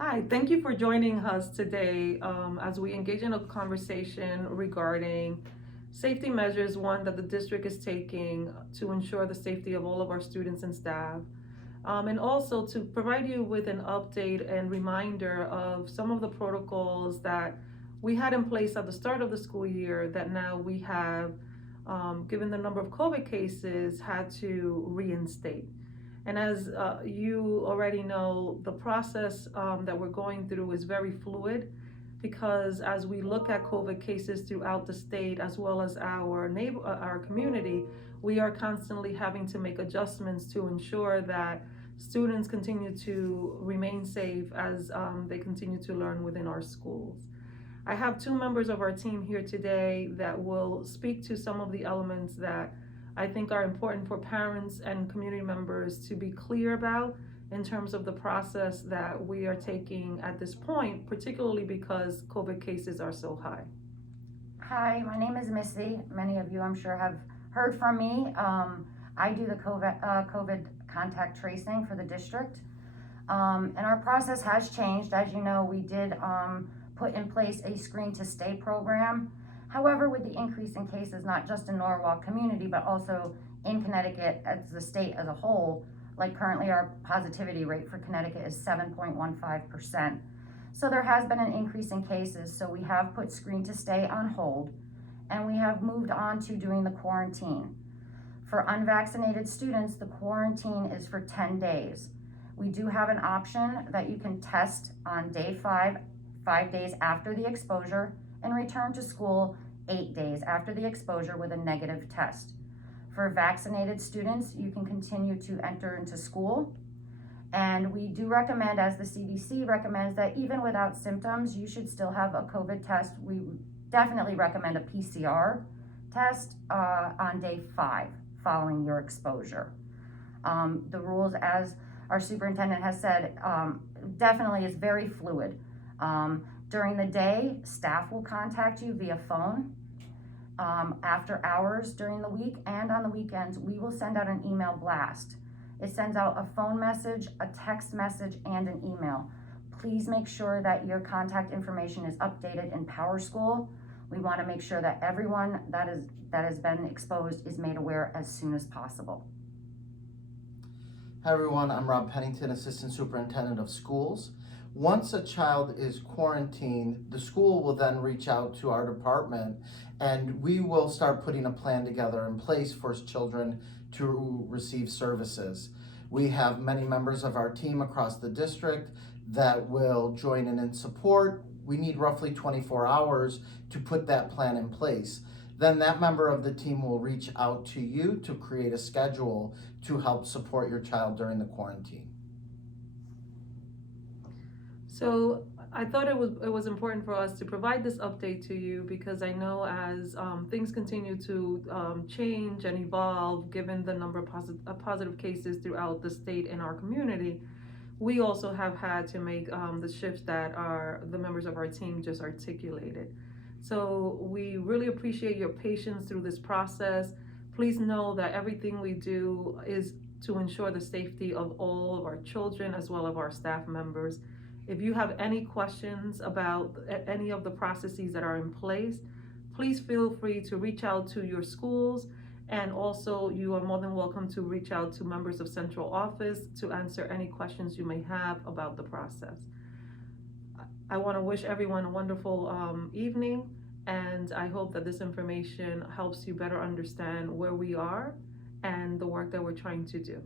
Hi, thank you for joining us today as we engage in a conversation regarding safety measures, one that the district is taking to ensure the safety of all of our students and staff, and also to provide you with an update and reminder of some of the protocols that we had in place at the start of the school year that now we have, given the number of COVID cases, had to reinstate. And as you already know, the process that we're going through is very fluid because as we look at COVID cases throughout the state as well as our community, we are constantly having to make adjustments to ensure that students continue to remain safe as they continue to learn within our schools. I have two members of our team here today that will speak to some of the elements that I think are important for parents and community members to be clear about in terms of the process that we are taking at this point, particularly because COVID cases are so high. Hi, my name is Missy. Many of you, I'm sure, have heard from me. I do the COVID contact tracing for the district. And our process has changed. As you know, we did put in place a Screen to Stay program. However, with the increase in cases, not just in Norwalk community, but also in Connecticut as the state as a whole, like currently our positivity rate for Connecticut is 7.15%. So there has been an increase in cases, so we have put Screen to Stay on hold, and we have moved on to doing the quarantine. For unvaccinated students, the quarantine is for 10 days. We do have an option that you can test on day 5 days after the exposure, and return to school 8 days after the exposure with a negative test. For vaccinated students, you can continue to enter into school. And we do recommend, as the CDC recommends, that even without symptoms, you should still have a COVID test. We definitely recommend a PCR test on day 5 following your exposure. The rules, as our superintendent has said, definitely is very fluid. During the day, staff will contact you via phone. After hours during the week and on the weekends, we will send out an email blast. It sends out a phone message, a text message, and an email. Please make sure that your contact information is updated in PowerSchool. We want to make sure that everyone that has been exposed is made aware as soon as possible. Hi everyone, I'm Rob Pennington, Assistant Superintendent of Schools. Once a child is quarantined, the school will then reach out to our department and we will start putting a plan together in place for children to receive services. We have many members of our team across the district that will join in support. We need roughly 24 hours to put that plan in place. Then that member of the team will reach out to you to create a schedule to help support your child during the quarantine. So I thought it was important for us to provide this update to you because I know as things continue to change and evolve, given the number of positive cases throughout the state and our community, we also have had to make the shifts that the members of our team just articulated. So we really appreciate your patience through this process. Please know that everything we do is to ensure the safety of all of our children as well as our staff members. If you have any questions about any of the processes that are in place, please feel free to reach out to your schools, and also you are more than welcome to reach out to members of central office to answer any questions you may have about the process. I want to wish everyone a wonderful evening, and I hope that this information helps you better understand where we are and the work that we're trying to do.